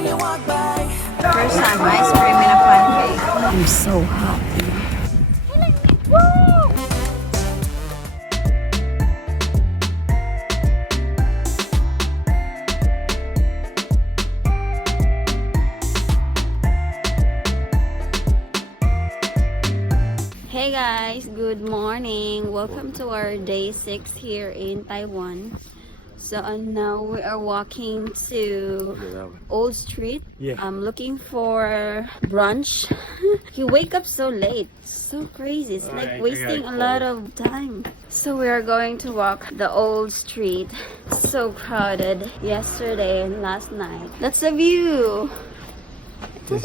First time ice cream in a pancake. I'm so happy. Hey guys, good morning. Welcome to our day 6 here in Taiwan. So now we are walking to Old Street. I'm looking for brunch. You wake up so late, so crazy. It's like wasting a lot of time. So we are going to walk the Old Street. So crowded yesterday and last night. That's the view. The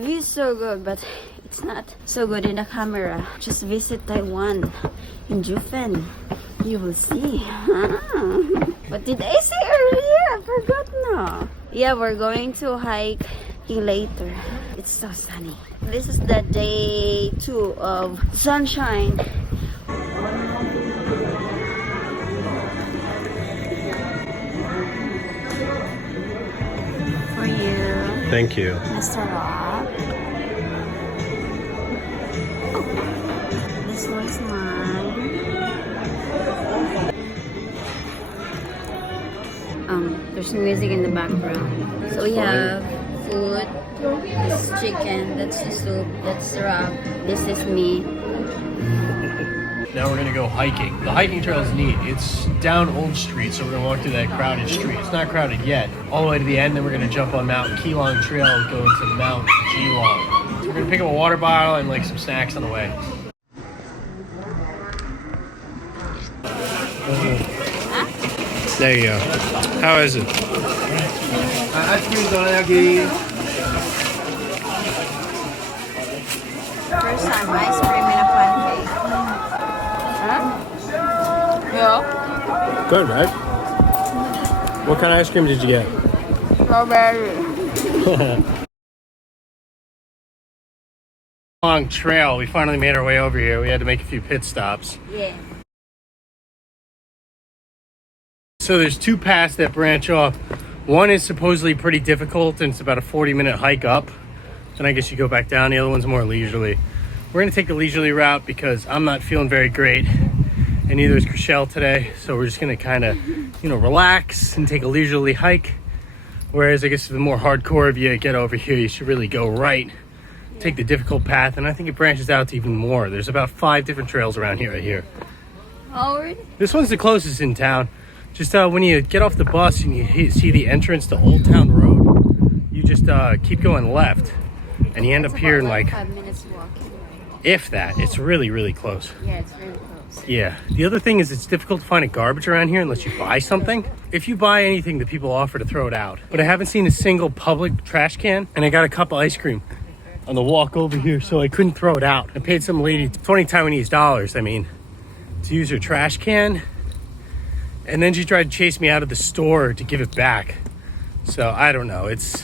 view is so good, but it's not so good in the camera. Just visit Taiwan in Jiufen. You will see. What did I say earlier? I forgot now. Yeah, we're going to hike later. It's so sunny. This is the day 2 of sunshine. For you. Thank you. Mr. Rock. This one's mine. There's music in the background. So we have food. This is chicken. That's the soup. That's the wrap. This is meat. Now we're gonna go hiking. The hiking trail is neat. It's down Old Street, so we're gonna walk through that crowded street. It's not crowded yet. All the way to the end, then we're gonna jump on Mount Keelung Trail and go into Mount Jiufen. So we're gonna pick up a water bottle and like some snacks on the way. There you go. How is it? First time ice cream in a pancake. Huh? Yeah. Good, right? What kind of ice cream did you get? Strawberry. Long trail. We finally made our way over here. We had to make a few pit stops. Yeah. So there's 2 paths that branch off. One is supposedly pretty difficult and it's about a 40-minute hike up. Then I guess you go back down. The other one's more leisurely. We're gonna take the leisurely route because I'm not feeling very great and neither is Chriselle today. So we're just gonna kind of, relax and take a leisurely hike. Whereas I guess the more hardcore of you get over here, you should really go right, take the difficult path. And I think it branches out to even more. There's about 5 different trails around here right here. Howard? This one's the closest in town. Just when you get off the bus and you see the entrance to Old Town Road, you just keep going left, and you end up here in like 5 minutes walking. If that. It's really, really close. Yeah, it's really close. Yeah. The other thing is it's difficult to find a garbage around here unless you buy something. If you buy anything, the people offer to throw it out. But I haven't seen a single public trash can, and I got a cup of ice cream on the walk over here, so I couldn't throw it out. I paid some lady 20 Taiwanese dollars, to use her trash can. And then she tried to chase me out of the store to give it back. So I don't know. There's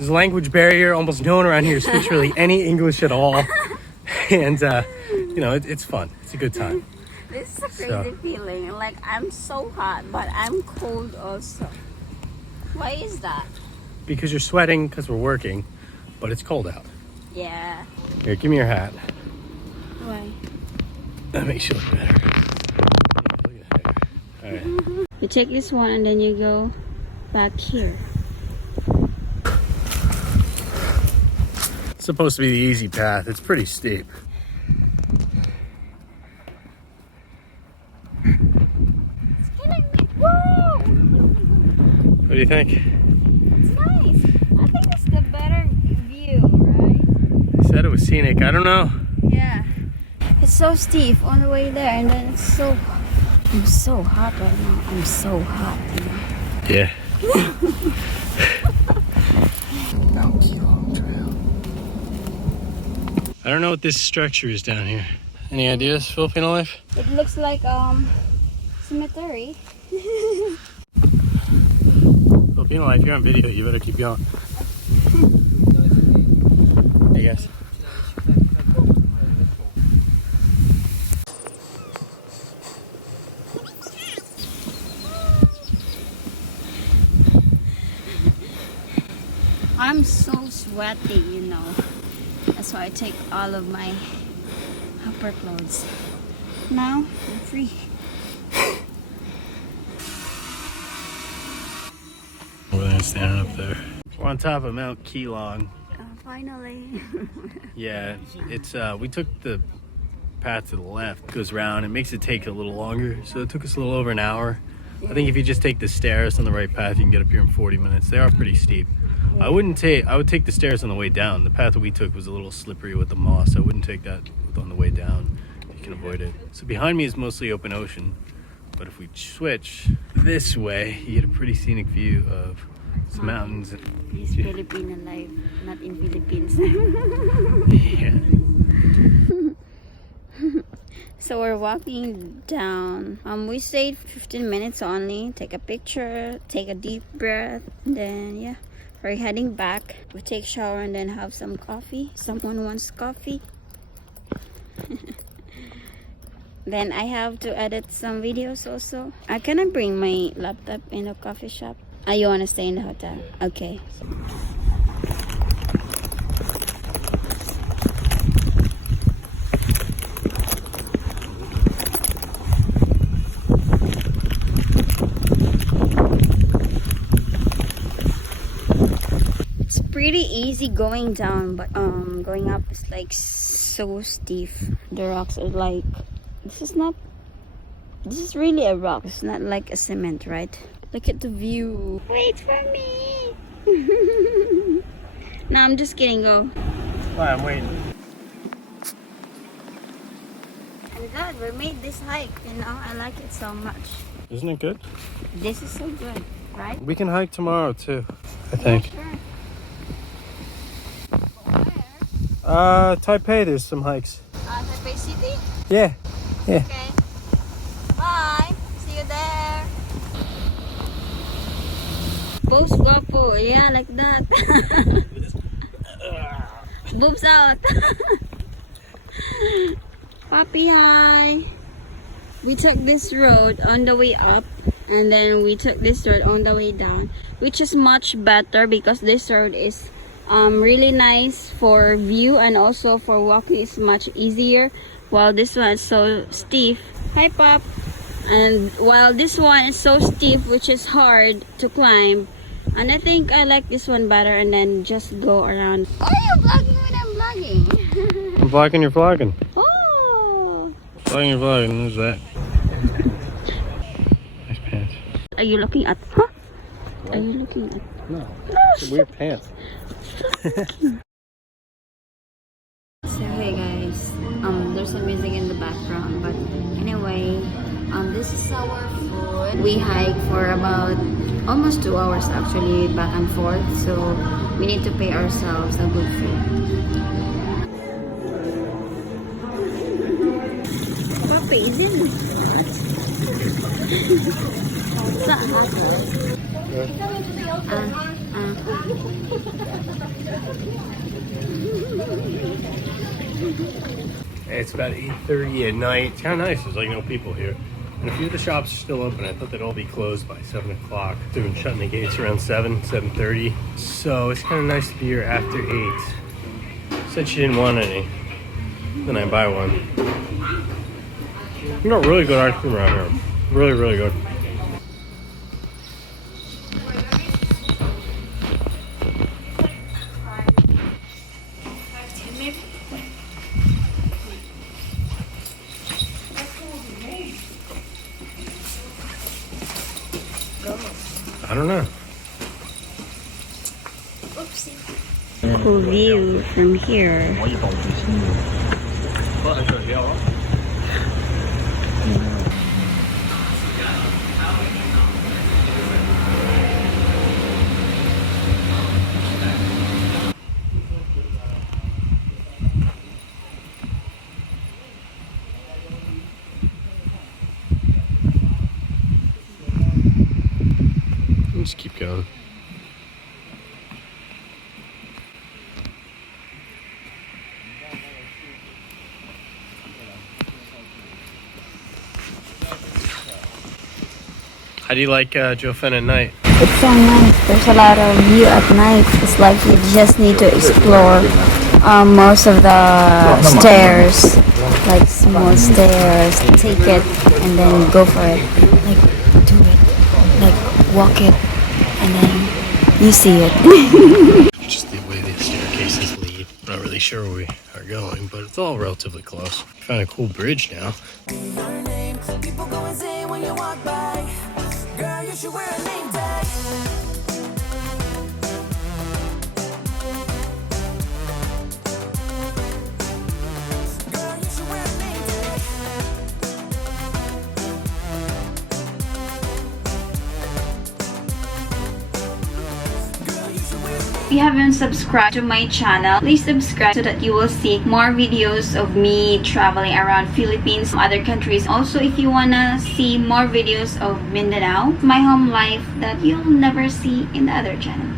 a language barrier. Almost no one around here speaks really any English at all. And it's fun. It's a good time. This is a crazy feeling. Like I'm so hot, but I'm cold also. Why is that? Because you're sweating because we're working, but it's cold out. Yeah. Here, give me your hat. Why? That makes you look better. Alright. You take this one and then you go back here. It's supposed to be the easy path. It's pretty steep. It's killing me. Whoa! What do you think? It's nice. I think it's the better view, right? They said it was scenic. I don't know. Yeah. It's so steep on the way there, and then it's so... I'm so hot right now. I'm so hot. Yeah. Mount Keelung Trail. I don't know what this structure is down here. Any ideas, Filipino life? It looks like cemetery. Filipino life, you're on video. You better keep going. I guess. I'm so sweaty, you know. That's why I take all of my upper clothes. Now I'm free. We're gonna stand up there. We're on top of Mount Keelung. Finally. Yeah, it's we took the path to the left, goes around, it makes it take a little longer, so it took us a little over an hour. I think if you just take the stairs on the right path, you can get up here in 40 minutes. They are pretty steep. I would take the stairs on the way down. The path that we took was a little slippery with the moss. I wouldn't take that on the way down. You can avoid it. So behind me is mostly open ocean, but if we switch this way, you get a pretty scenic view of some mountains. It's Filipino life, not in Philippines. Yeah. So we're walking down. We stayed 15 minutes only. Take a picture, take a deep breath, and then yeah, we're heading back. We take shower and then have some coffee. Someone wants coffee. Then I have to edit some videos also. Can I bring my laptop in the coffee shop? You want to stay in the hotel? Okay. It's pretty easy going down, but going up is like so steep. The rocks are like, this is really a rock. It's not like a cement, right? Look at the view. Wait for me. No, I'm just kidding. Go. Alright, I'm waiting. I'm glad we made this hike. You know, I like it so much. Isn't it good? This is so good, right? We can hike tomorrow too, I think. Sure. Taipei, there's some hikes. Taipei City? Yeah. Yeah. Okay. Bye. See you there. Post guapo. Yeah, like that. Boobs out. Papi, hi. We took this road on the way up, and then we took this road on the way down, which is much better because this road is really nice for view, and also for walking is much easier, while this one is so steep. Hi, Pop. And while this one is so steep, which is hard to climb, and I think I like this one better, and then just go around. Why are you vlogging when I'm vlogging? I'm vlogging, you're vlogging. Oh! Vlogging, you're vlogging, who's that? Nice pants. Are you looking at? Huh? Are you looking at? No, it's weird pants. So hey guys, there's some music in the background, but anyway, this is our food. We hiked for about almost 2 hours actually, back and forth, so we need to pay ourselves a good food. Papi, din. It's about 8:30 at night. It's kind of nice. There's like no people here. And a few of the shops are still open. I thought they'd all be closed by 7 o'clock. They've been shutting the gates around 7:30. So it's kind of nice to be here after 8. Said she didn't want any. Then I buy one. You know, really good ice cream around here. Really, really good. I don't know. Cool view from here. Just keep going. How do you like Jiufen at night? It's so nice. There's a lot of view at night. It's like you just need to explore most of the stairs, like small stairs. Take it and then go for it. Like do it. Like walk it and then you see it. Just the way the staircases lead. Not really sure where we are going, but it's all relatively close. Found a cool bridge now. People go insane when you walk by. Girl, you should wear a name tag. Girl, you should wear a name tag. If you haven't subscribed to my channel, please subscribe so that you will see more videos of me traveling around Philippines, other countries. Also, if you wanna see more videos of Mindanao, my home life that you'll never see in the other channel.